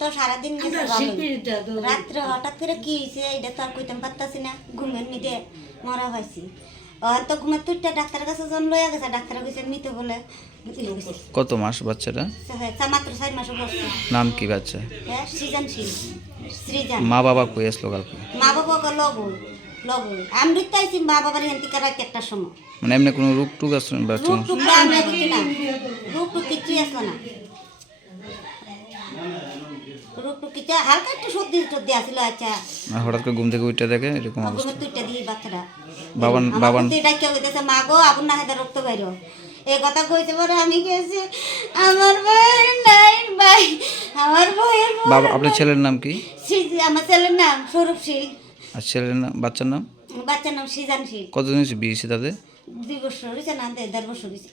তো সারাদিন গেছে রাত্রে হঠাৎ করে কি হয়েছে? এটা তো আর কইতাম পারতাছি না। ঘুমের নিদে মরা হয়েছি। তো ঘুমের তুইটা ডাক্তারের কাছে জন লইয়া গেছে ডাক্তার কইছে নিতে বলে। কত মাস বাচ্চাটা? হ্যাঁ, মাত্র চার মাসে নাম কি বাচ্চা? হ্যাঁ সৃজনশীল। সৃজন। মা বাবা কই আসলো কালকে? মা বাবা গো লগু লগু আমি তো আইছি মা বাবার হেন্তিকা রাত একটার সময়। মানে এমনি কোনো রোগ টুক আসলো না রূপ টুক আমরা কিছু না। রূপ টুক কিছুই আসলো না। রূপ টুক কিছু হালকা একটু সর্দি টর্দি আসলো আচ্ছা। হঠাৎ করে ঘুম থেকে উঠে দেখে এরকম অবস্থা। বাচ্চারা বাবান বাবান বুদ্ধি কইতেছে মা গো আবুর না হাতে রক্ত বাইর। এই কথা কইতে পারে আমি গেছি আমার ভাইয়ের নাই ভাই আমার ভাইয়ের বাবা আপনার ছেলের নাম কি? আমার ছেলের নাম স্বরূপশীল আর ছেলের নাম বাচ্চার নাম? বাচ্চার নাম সৃজনশীল কতদিন হয়েছে বিয়ে হয়েছে তাদের? দুই বছর হয়েছে না দেড় বছর হয়েছে।